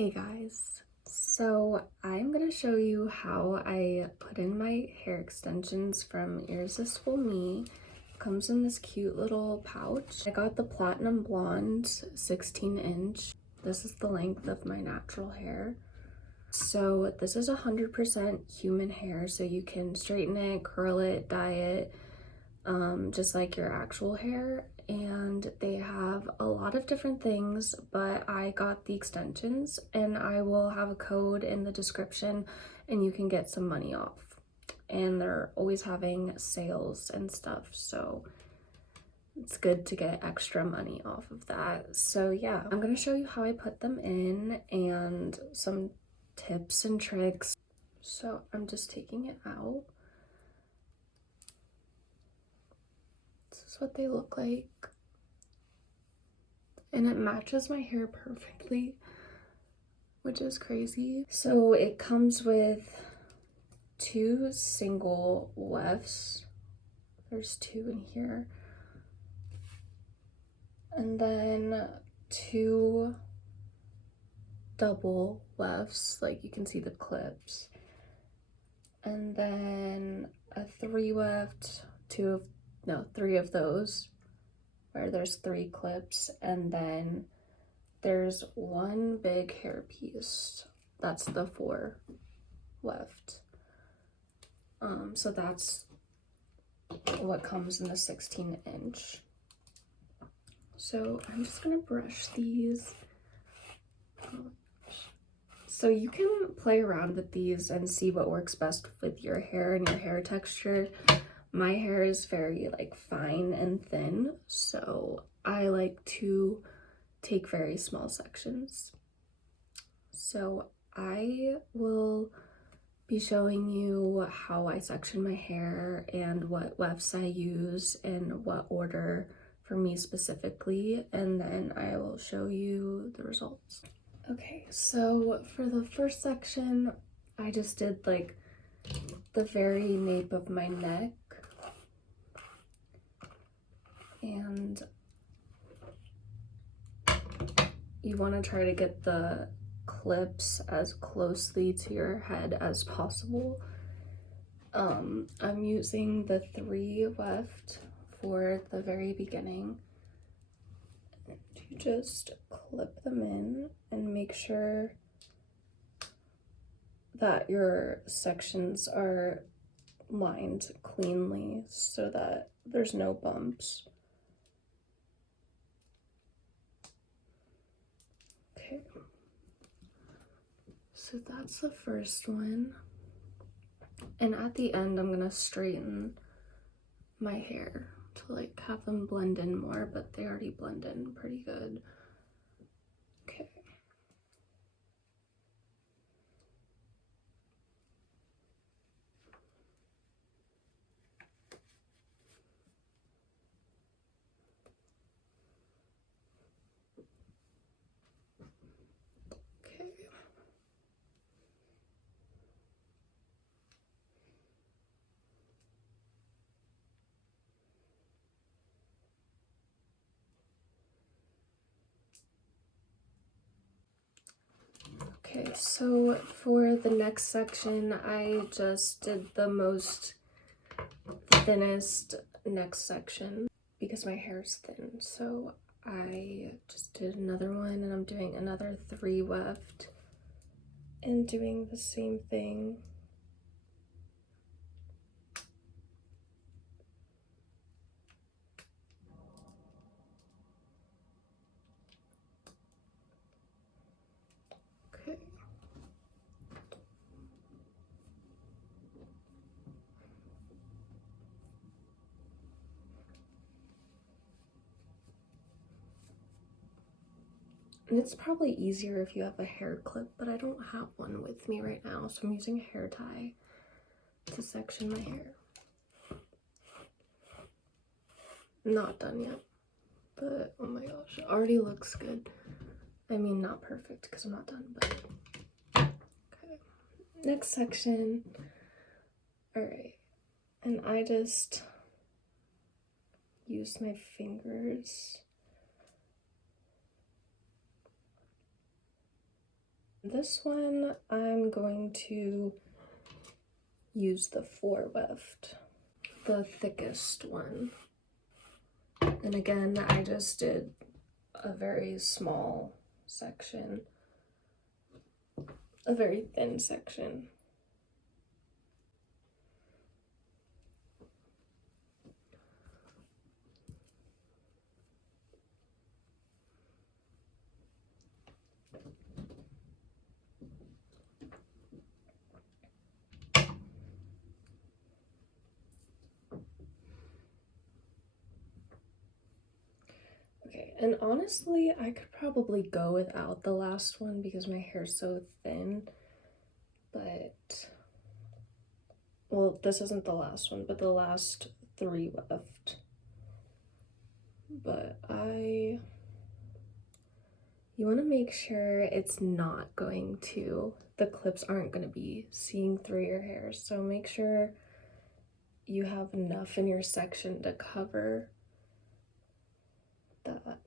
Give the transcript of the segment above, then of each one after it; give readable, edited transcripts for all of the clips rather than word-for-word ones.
Hey guys, so I'm gonna show you how I put in my hair extensions from Irresistible Me. It comes in this cute little pouch. I got the platinum blonde 16-inch. This is the length of my natural hair. So this is 100% human hair, so you can straighten it, curl it, dye it, just like your actual hair. And they have a lot of different things, but I got the extensions, and I will have a code in the description and you can get some money off. And they're always having sales and stuff, so it's good to get extra money off of that. So yeah, I'm gonna show you how I put them in and some tips and tricks. So I'm just taking it out. This is what they look like. And it matches my hair perfectly, which is crazy. So it comes with 2 single wefts. There's 2 in here. And then 2 double wefts, like you can see the clips. And then a 3 weft, 3 of those, where there's 3 clips, and then there's 1 big hair piece. That's the 4 left. So that's what comes in the 16-inch. So I'm just gonna brush these. So you can play around with these and see what works best with your hair and your hair texture. My hair is very fine and thin, so I like to take very small sections. So I will be showing you how I section my hair and what wefts I use and what order for me specifically, and then I will show you the results. Okay, so for the first section, I just did the very nape of my neck. And you want to try to get the clips as closely to your head as possible. I'm using the 3 weft for the very beginning to just clip them in and make sure that your sections are lined cleanly so that there's no bumps. Okay, so that's the first one. And at the end, I'm gonna straighten my hair to have them blend in more, but they already blend in pretty good. Okay. Okay, so for the next section, I just did the most thinnest next section because my hair's thin. So I just did another one, and I'm doing another 3 weft and doing the same thing. Okay. And it's probably easier if you have a hair clip, but I don't have one with me right now, so I'm using a hair tie to section my hair. Not done yet, but oh my gosh, it already looks good. I mean, not perfect because I'm not done, but okay. Next section. All right, and I just use my fingers This one, I'm going to use the 4 weft, the thickest one. And again, I just did a very small section, a very thin section. Okay, and honestly, I could probably go without the last one because my hair's so thin, but, well, this isn't the last one, but the last 3 left. But you want to make sure it's not going to, the clips aren't going to be seeing through your hair, so make sure you have enough in your section to cover that.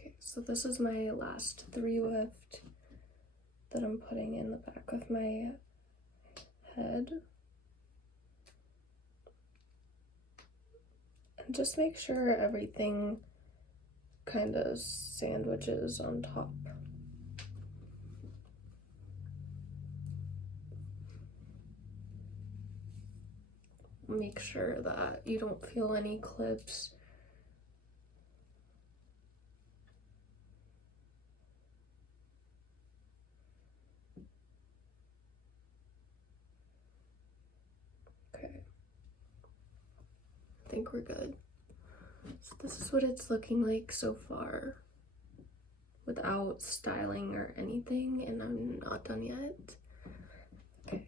Okay, so this is my last 3 weft that I'm putting in the back of my head. And just make sure everything kind of sandwiches on top. Make sure that you don't feel any clips. Okay, I think we're good. So this is what it's looking like so far without styling or anything, and I'm not done yet. Okay.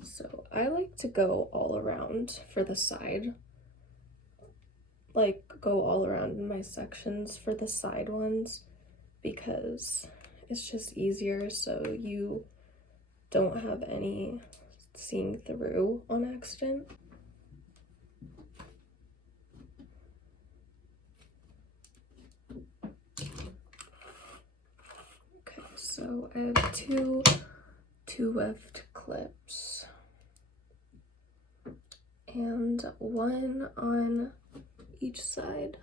So I like to go all around for the side, like go all around in my sections for the side ones because it's just easier so you don't have any seeing through on accident. Okay, so I have two weft clips and one on each side.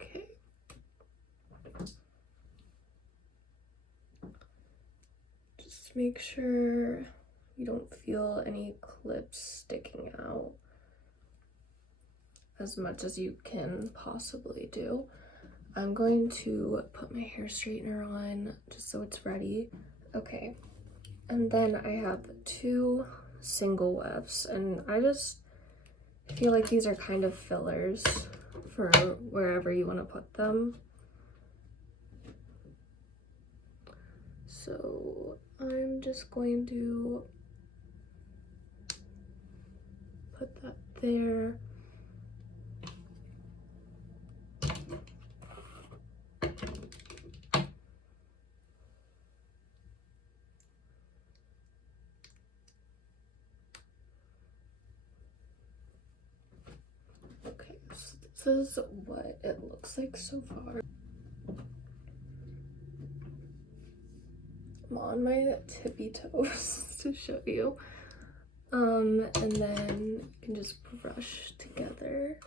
Okay. Just make sure you don't feel any clips sticking out as much as you can possibly do. I'm going to put my hair straightener on just so it's ready. Okay, and then I have 2 single wefts, and I just feel like these are kind of fillers for wherever you want to put them. So I'm just going to put that there. Okay, so this is what it looks like so far. I'm on my tippy toes to show you. And then you can just brush together.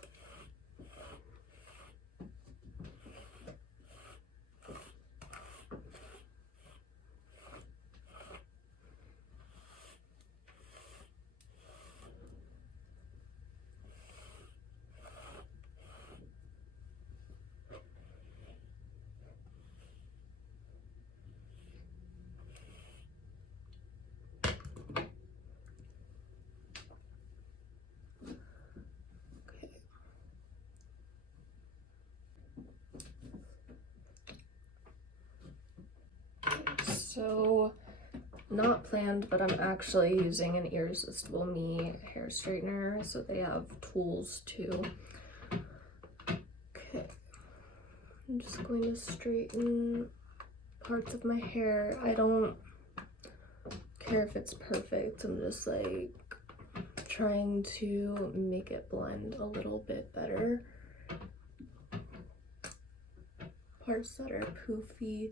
So, not planned, but I'm actually using an Irresistible Me hair straightener, so they have tools too. Okay, I'm just going to straighten parts of my hair. I don't care if it's perfect, I'm just like trying to make it blend a little bit better. Parts that are poofy.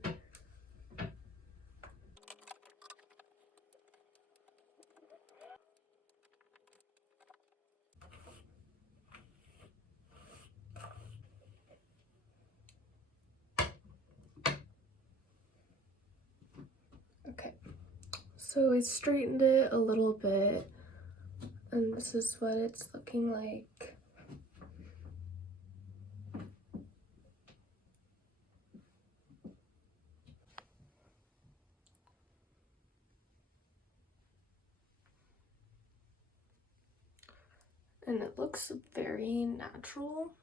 Okay, so I straightened it a little bit, and this is what it's looking like. And it looks very natural,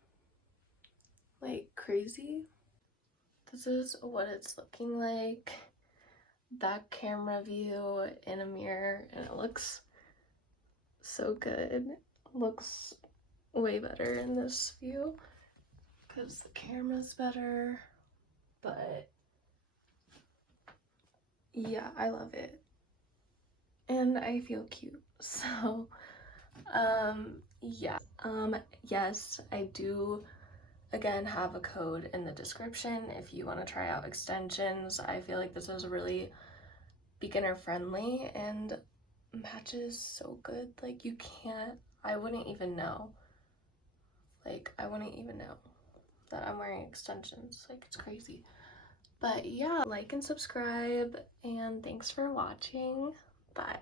like crazy. This is what it's looking like, back camera view in a mirror, and it looks so good. It looks way better in this view because the camera's better, but yeah, I love it. And I feel cute, so yeah. Yes, I do again have a code in the description if you want to try out extensions. I feel like this is really beginner friendly and matches so good. Like you can't, I wouldn't even know. Like I wouldn't even know that I'm wearing extensions. Like it's crazy. But yeah, like and subscribe, and thanks for watching. Bye.